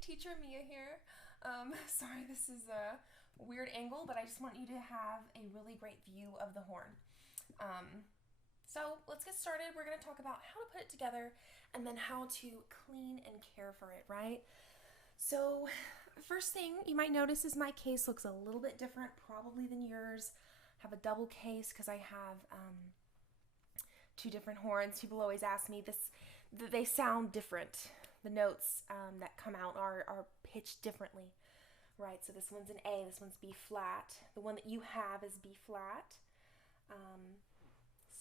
teacher Mia here. Sorry, this is a weird angle, but I just want you to have a really great view of the horn. So let's get started. We're going to talk about how to put it together and then how to clean and care for it, right? So first thing you might notice is my case looks a little bit different probably than yours. I have a double case because I have two different horns. People always ask me this, they sound different. The notes that come out are pitched differently, right? So this one's an A, this one's B flat. The one that you have is B flat.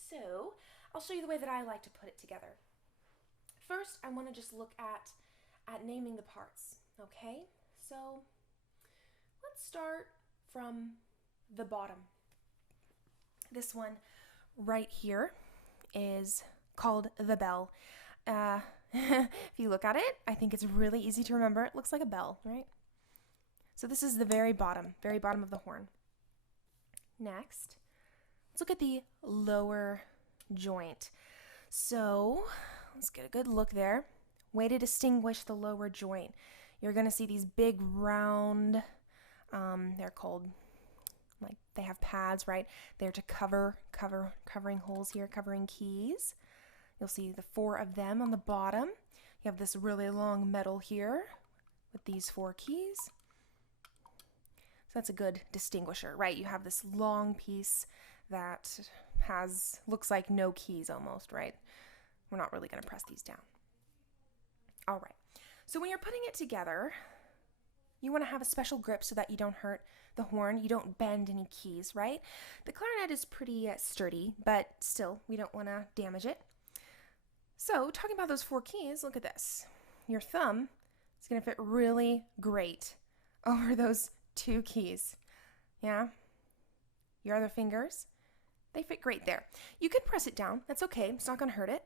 So I'll show you the way that I like to put it together. First, I want to just look at naming the parts, okay? So let's start from the bottom. This one right here is called the bell. If you look at it, I think it's really easy to remember. It looks like a bell, right? So this is the very bottom of the horn. Next, let's look at the lower joint. So let's get a good look there. Way to distinguish the lower joint. You're going to see these big round, they're called, like they have pads, right? They're to covering holes here, covering keys. You'll see the 4 of them on the bottom. You have this really long metal here with these 4 keys. So that's a good distinguisher, right? You have this long piece that looks like no keys almost, right? We're not really going to press these down. All right. So when you're putting it together, you want to have a special grip so that you don't hurt the horn. You don't bend any keys, right? The clarinet is pretty sturdy, but still, we don't want to damage it. So, talking about those 4 keys, look at this. Your thumb is going to fit really great over those 2 keys. Yeah? Your other fingers, they fit great there. You can press it down. That's okay. It's not going to hurt it.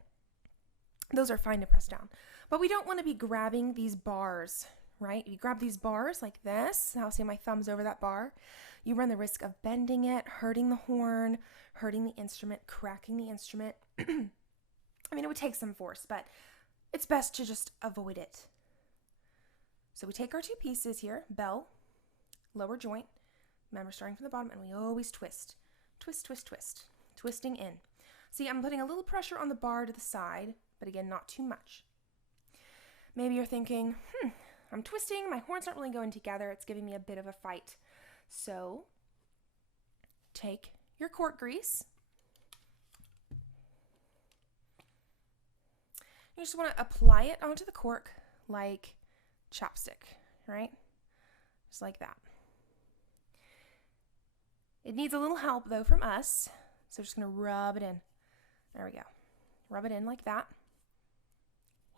Those are fine to press down. But we don't want to be grabbing these bars, right? You grab these bars like this. I'll see my thumb's over that bar. You run the risk of bending it, hurting the horn, hurting the instrument, cracking the instrument. I mean, it would take some force, but it's best to just avoid it. So we take our 2 pieces here, bell, lower joint. Remember, starting from the bottom, and we always twist. Twist, twist, twist. Twisting in. See, I'm putting a little pressure on the bar to the side, but again, not too much. Maybe you're thinking, I'm twisting, my horns aren't really going together, it's giving me a bit of a fight. So, take your cork grease. You just want to apply it onto the cork like chapstick, right? Just like that. It needs a little help, though, from us. So we're just going to rub it in. There we go. Rub it in like that.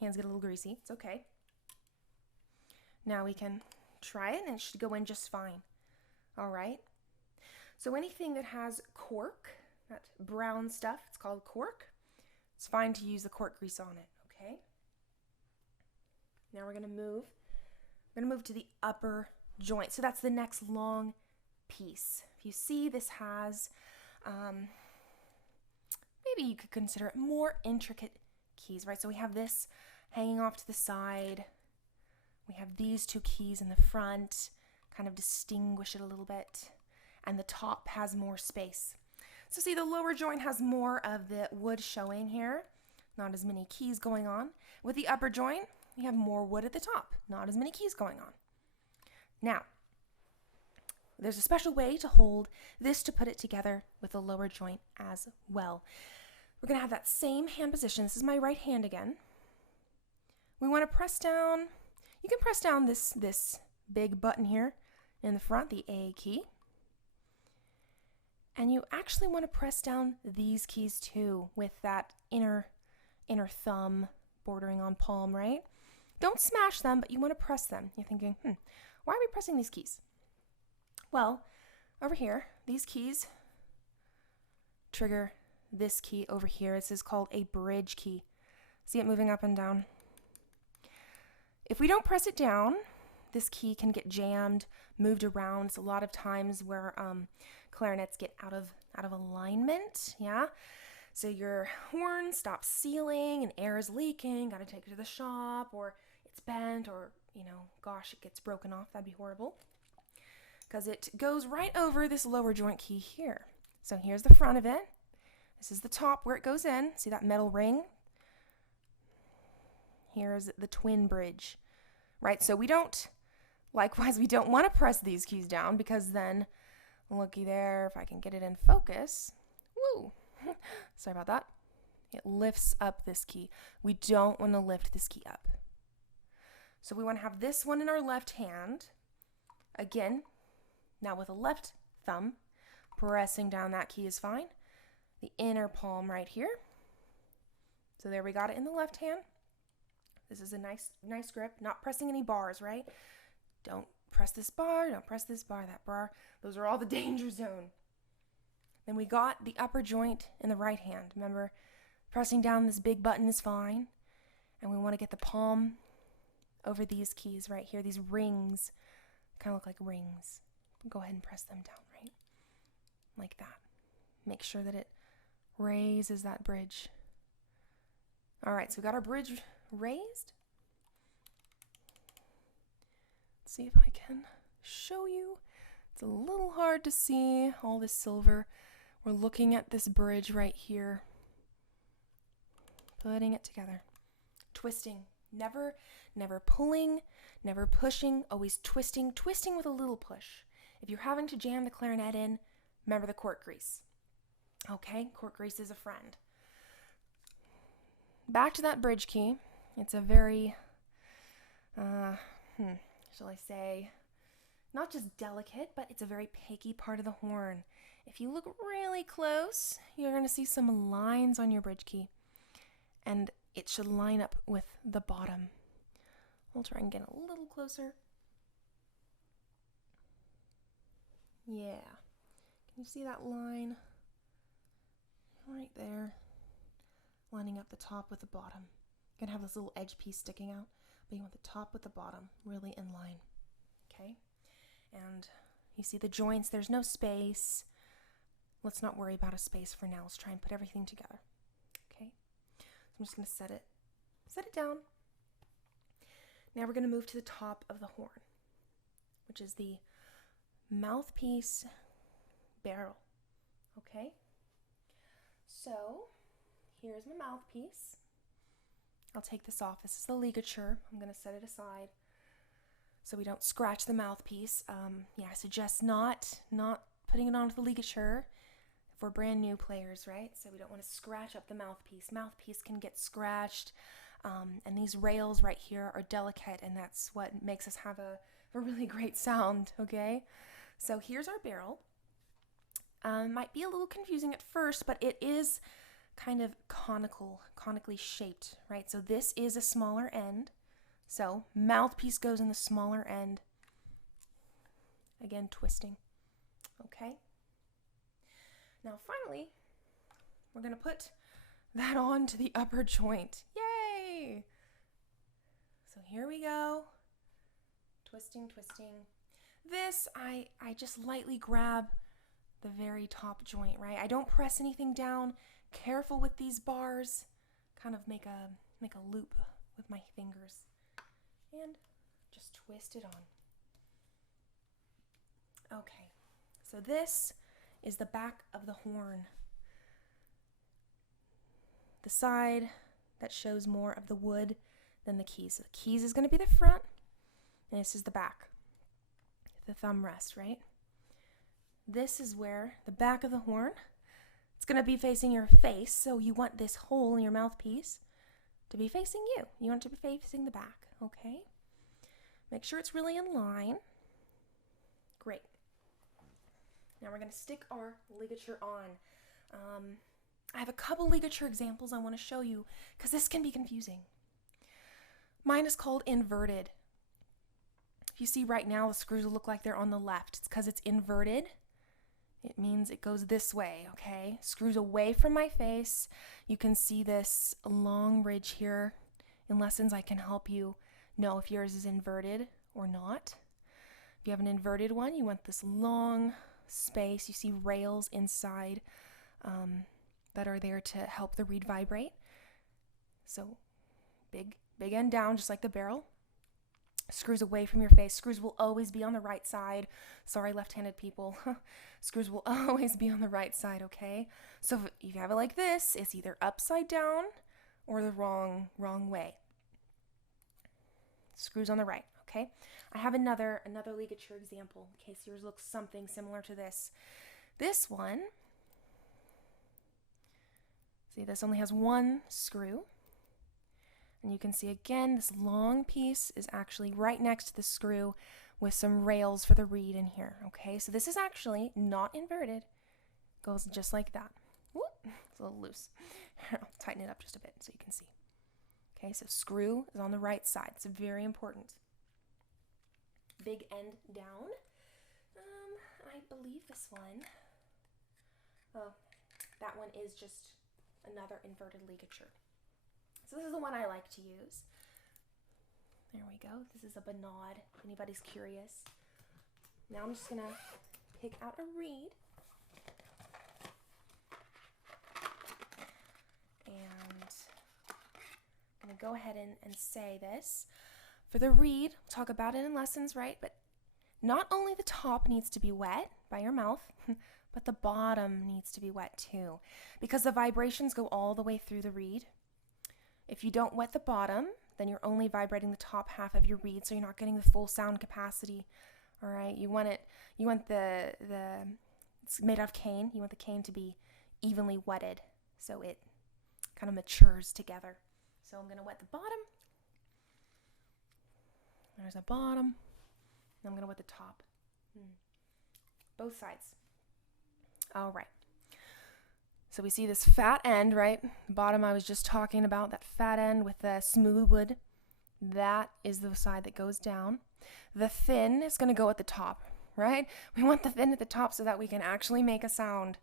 Hands get a little greasy. It's okay. Now we can try it, and it should go in just fine. All right? So anything that has cork, that brown stuff, it's called cork. It's fine to use the cork grease on it. Okay. Now we're going to move to the upper joint. So that's the next long piece. If you see, this has, maybe you could consider it more intricate keys, right? So we have this hanging off to the side. We have these 2 keys in the front, kind of distinguish it a little bit. And the top has more space. So see, the lower joint has more of the wood showing here. Not as many keys going on. With the upper joint, we have more wood at the top. Not as many keys going on. Now, there's a special way to hold this to put it together with the lower joint as well. We're going to have that same hand position. This is my right hand again. We want to press down. You can press down this big button here in the front, the A key. And you actually want to press down these keys too with that inner thumb bordering on palm, right? Don't smash them, but you want to press them. You're thinking, why are we pressing these keys? Well, over here, these keys trigger this key over here. This is called a bridge key. See it moving up and down? If we don't press it down, this key can get jammed, moved around. It's a lot of times where clarinets get out of alignment, yeah? So your horn stops sealing and air is leaking, got to take it to the shop, or it's bent, or gosh, it gets broken off. That'd be horrible. Because it goes right over this lower joint key here. So here's the front of it. This is the top where it goes in. See that metal ring? Here's the twin bridge, right? So we don't want to press these keys down, because then, looky there, if I can get it in focus. Woo! Sorry about that. It lifts up this key. We don't want to lift this key up. So we want to have this one in our left hand. Again, now with a left thumb, pressing down that key is fine. The inner palm right here. So there, we got it in the left hand. This is a nice grip, not pressing any bars, right? Don't press this bar, don't press this bar, that bar. Those are all the danger zone. Then we got the upper joint in the right hand. Remember, pressing down this big button is fine. And we want to get the palm over these keys right here, these rings. Kind of look like rings. Go ahead and press them down, right? Like that. Make sure that it raises that bridge. All right, so we got our bridge raised. Let's see if I can show you. It's a little hard to see all this silver. We're looking at this bridge right here. Putting it together. Twisting. Never pulling, never pushing, always twisting with a little push. If you're having to jam the clarinet in, remember the cork grease. Okay, cork grease is a friend. Back to that bridge key. It's a very, shall I say, not just delicate, but it's a very picky part of the horn. If you look really close, you're going to see some lines on your bridge key, and it should line up with the bottom. We'll try and get a little closer. Yeah. Can you see that line? Right there. Lining up the top with the bottom. You're going to have this little edge piece sticking out, but you want the top with the bottom really in line. Okay? And you see the joints, there's no space. Let's not worry about a space for now. Let's try and put everything together. Okay? So I'm just going to set it down. Now we're going to move to the top of the horn, which is the mouthpiece barrel. Okay? So here's my mouthpiece. I'll take this off. This is the ligature. I'm going to set it aside so we don't scratch the mouthpiece. I suggest not putting it on with the ligature if we're brand new players, right? So we don't want to scratch up the mouthpiece. Mouthpiece can get scratched, and these rails right here are delicate, and that's what makes us have a really great sound, okay? So here's our barrel. Might be a little confusing at first, but it is kind of conically shaped, right? So this is a smaller end. So mouthpiece goes in the smaller end. Again, twisting. Okay? Now finally, we're going to put that on to the upper joint. Yay! So here we go. Twisting. This, I just lightly grab the very top joint, right? I don't press anything down. Careful with these bars. Kind of make a loop with my fingers. And just twist it on. Okay, so this is the back of the horn. The side that shows more of the wood than the keys. So the keys is going to be the front, and this is the back. The thumb rest, right? This is where the back of the horn, it's going to be facing your face, so you want this hole in your mouthpiece to be facing you. You want it to be facing the back, okay? Make sure it's really in line. Great. Now we're going to stick our ligature on. I have a couple ligature examples I want to show you because this can be confusing. Mine is called inverted. If you see right now, the screws look like they're on the left. It's because it's inverted. It means it goes this way, okay? Screws away from my face. You can see this long ridge here. In lessons, I can help you know if yours is inverted or not. If you have an inverted one, you want this long space. You see rails inside that are there to help the reed vibrate. So big end down, just like the barrel. Screws away from your face. Screws will always be on the right side. Sorry, left-handed people. Screws will always be on the right side, okay? So if you have it like this, it's either upside down or the wrong way. Screws on the right, okay? I have another ligature example in case yours looks something similar to this. This one, see, this only has one screw. And you can see again, this long piece is actually right next to the screw with some rails for the reed in here, okay? So this is actually not inverted. Goes just like that. Whoop, it's a little loose. I'll tighten it up just a bit so you can see. Okay, so screw is on the right side. It's very important. Big end down. I believe this one, oh, that one is just another inverted ligature. So this is the one I like to use. There we go. This is a Bonade, if anybody's curious. Now I'm just going to pick out a reed. And I'm going to go ahead and say this. For the reed, we'll talk about it in lessons, right? But not only the top needs to be wet by your mouth, but the bottom needs to be wet too. Because the vibrations go all the way through the reed. If you don't wet the bottom, then you're only vibrating the top half of your reed, so you're not getting the full sound capacity. All right, you want it's made out of cane. You want the cane to be evenly wetted, so it kind of matures together. So I'm going to wet the bottom. There's a bottom. I'm going to wet the top. Both sides. All right. So we see this fat end, right? The bottom I was just talking about, that fat end with the smooth wood. That is the side that goes down. The thin is going to go at the top, right? We want the thin at the top so that we can actually make a sound.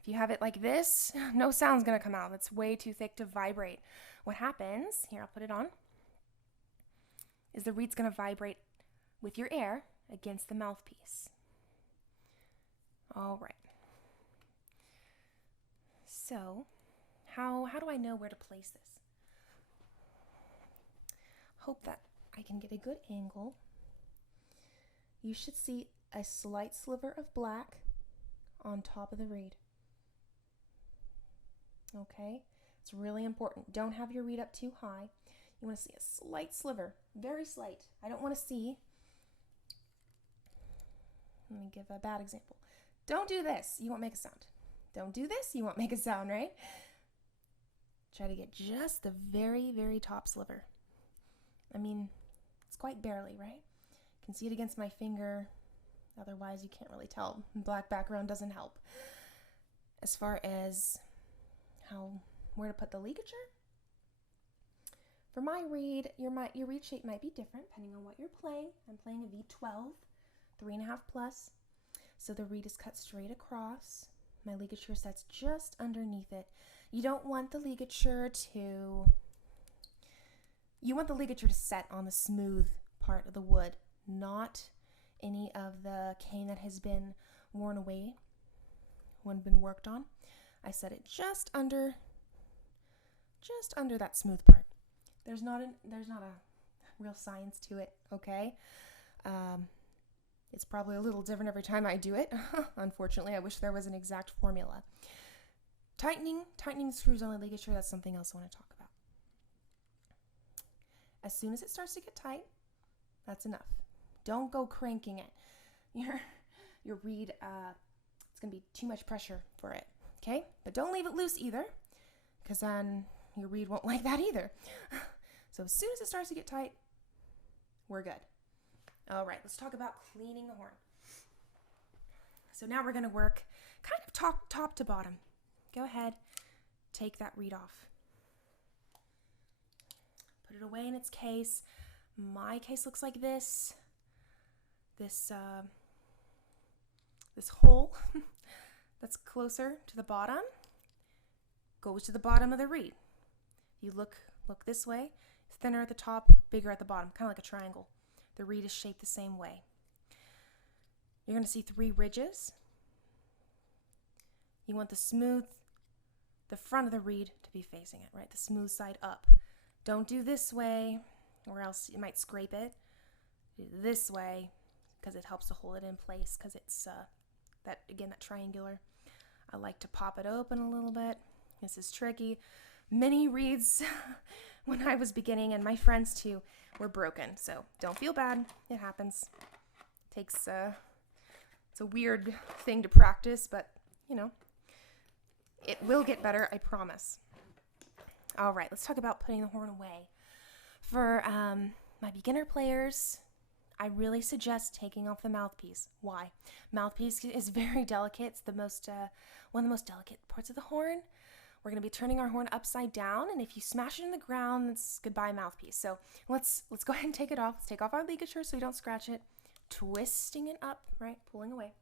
If you have it like this, no sound's going to come out. That's way too thick to vibrate. What happens, here I'll put it on, is the reed's going to vibrate with your air against the mouthpiece. All right. So, how do I know where to place this? Hope that I can get a good angle. You should see a slight sliver of black on top of the reed. Okay? It's really important. Don't have your reed up too high. You want to see a slight sliver, very slight. I don't want to see, let me give a bad example. Don't do this, you won't make a sound. Don't do this, you won't make a sound, right? Try to get just the very, very top sliver. I mean, it's quite barely, right? You can see it against my finger. Otherwise, you can't really tell. Black background doesn't help. As far as where to put the ligature, for my reed, your reed shape might be different depending on what you're playing. I'm playing a V12, 3.5 plus. So the reed is cut straight across. My ligature sets just underneath it. You don't want the ligature to, you want the ligature to set on the smooth part of the wood, not any of the cane that has been worn away when been worked on. I set it just under that smooth part. There's not a real science to it, okay? It's probably a little different every time I do it. Unfortunately, I wish there was an exact formula. Tightening screws on the ligature, that's something else I want to talk about. As soon as it starts to get tight, that's enough. Don't go cranking it. Your reed, it's going to be too much pressure for it, okay? But don't leave it loose either, because then your reed won't like that either. So as soon as it starts to get tight, we're good. All right, let's talk about cleaning the horn. So now we're going to work kind of top to bottom. Go ahead, take that reed off. Put it away in its case. My case looks like this. This hole that's closer to the bottom goes to the bottom of the reed. You look this way, thinner at the top, bigger at the bottom, kind of like a triangle. The reed is shaped the same way. You're going to see 3 ridges. You want the front of the reed to be facing it, right? The smooth side up. Don't do this way, or else you might scrape it. this way because it helps to hold it in place because it's that triangular. I like to pop it open a little bit. This is tricky. Many reeds when I was beginning, and my friends too, were broken. So don't feel bad. It happens. Takes it's a weird thing to practice, but you know, it will get better, I promise. All right, let's talk about putting the horn away. For my beginner players, I really suggest taking off the mouthpiece. Why? Mouthpiece is very delicate. It's the most one of the most delicate parts of the horn. We're going to be turning our horn upside down, and if you smash it in the ground, it's goodbye mouthpiece. So let's go ahead and take it off. Let's take off our ligature so we don't scratch it. Twisting it up, right? Pulling away.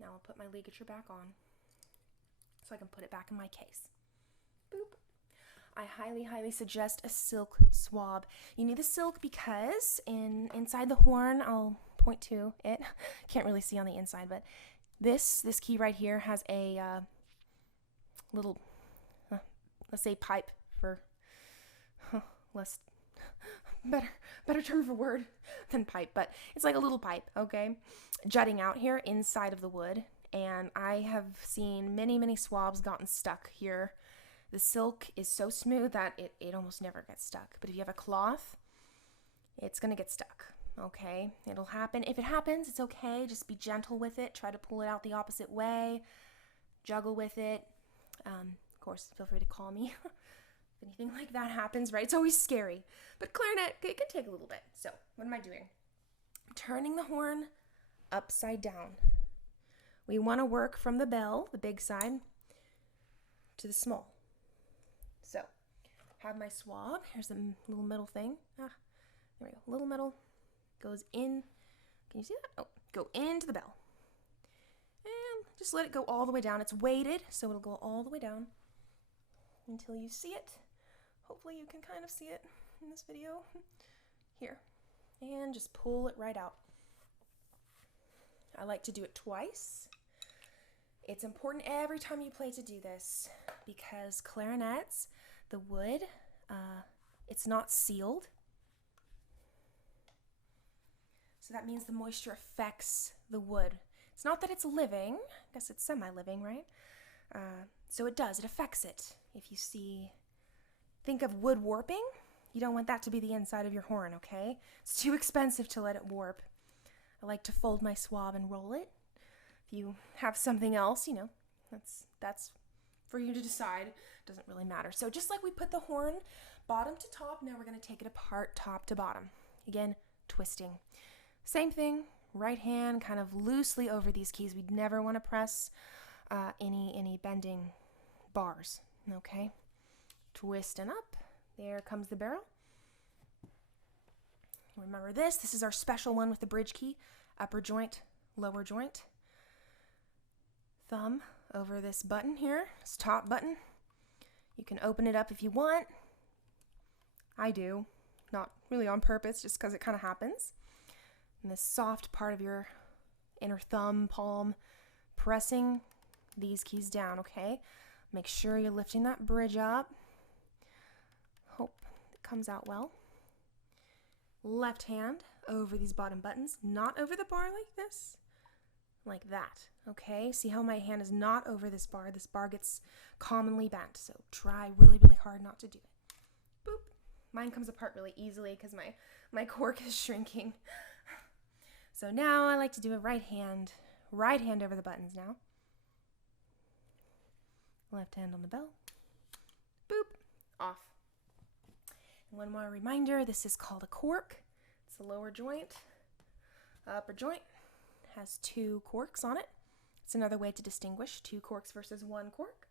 Now I'll put my ligature back on so I can put it back in my case. Boop. I highly, highly suggest a silk swab. You need the silk because inside the horn, I'll point to it. Can't really see on the inside, but this key right here has a little, let's say pipe for less better term for word than pipe, but it's like a little pipe, okay, jutting out here inside of the wood. And I have seen many swabs gotten stuck here. The silk is so smooth that it almost never gets stuck. But if you have a cloth, it's going to get stuck, okay? It'll happen. If it happens, it's okay. Just be gentle with it. Try to pull it out the opposite way. Juggle with it. Of course, feel free to call me if anything like that happens, right? It's always scary. But clarinet, it can take a little bit. So what am I doing? I'm turning the horn upside down. We want to work from the bell, the big side, to the small. So, have my swab. Here's the little middle thing. There we go. Little middle goes in. Can you see that? Oh, go into the bell. And just let it go all the way down. It's weighted, so it'll go all the way down until you see it. Hopefully you can kind of see it in this video. Here. And just pull it right out. I like to do it twice. It's important every time you play to do this because clarinets, the wood, it's not sealed. So that means the moisture affects the wood. It's not that it's living. I guess it's semi-living, right? So it does. It affects it. If you think of wood warping, you don't want that to be the inside of your horn, okay? It's too expensive to let it warp. I like to fold my swab and roll it. If you have something else, you know, that's for you to decide. Doesn't really matter. So just like we put the horn bottom to top, now we're going to take it apart top to bottom. Again, twisting. Same thing, right hand kind of loosely over these keys. We'd never want to press any bending bars, okay? Twisting up. There comes the barrel. Remember this is our special one with the bridge key. Upper joint, lower joint. Thumb over this button here, this top button. You can open it up if you want. I do, not really on purpose, just because it kind of happens. And this soft part of your inner thumb, palm, pressing these keys down, okay? Make sure you're lifting that bridge up. Hope it comes out well. Left hand over these bottom buttons, not over the bar like this. Like that, okay? See how my hand is not over this bar? This bar gets commonly bent, so try really hard not to do it. Boop. Mine comes apart really easily because my cork is shrinking. So now I like to do a right hand over the buttons now. Left hand on the bell. Boop. Off. And one more reminder, this is called a cork. It's the lower joint. Upper joint has 2 corks on it. It's another way to distinguish 2 corks versus 1 cork.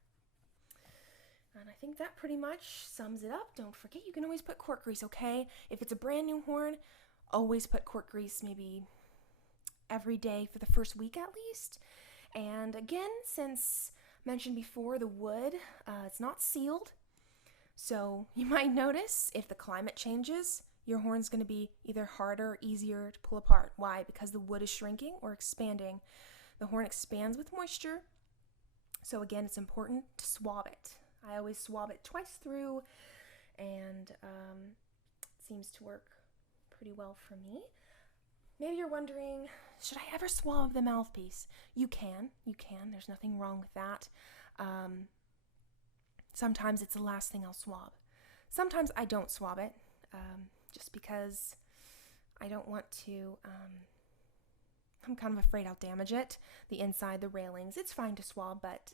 And I think that pretty much sums it up. Don't forget, you can always put cork grease, okay? If it's a brand new horn, always put cork grease maybe every day for the first week at least. And again, since mentioned before, the wood, it's not sealed. So you might notice if the climate changes, your horn's going to be either harder or easier to pull apart. Why? Because the wood is shrinking or expanding. The horn expands with moisture. So again, it's important to swab it. I always swab it twice through, and it seems to work pretty well for me. Maybe you're wondering, should I ever swab the mouthpiece? You can. There's nothing wrong with that. Sometimes it's the last thing I'll swab. Sometimes I don't swab it, just because I don't want to, I'm kind of afraid I'll damage it. The inside, the railings, it's fine to swab, but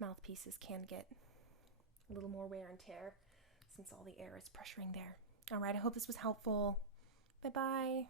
mouthpieces can get a little more wear and tear since all the air is pressuring there. All right, I hope this was helpful. Bye-bye.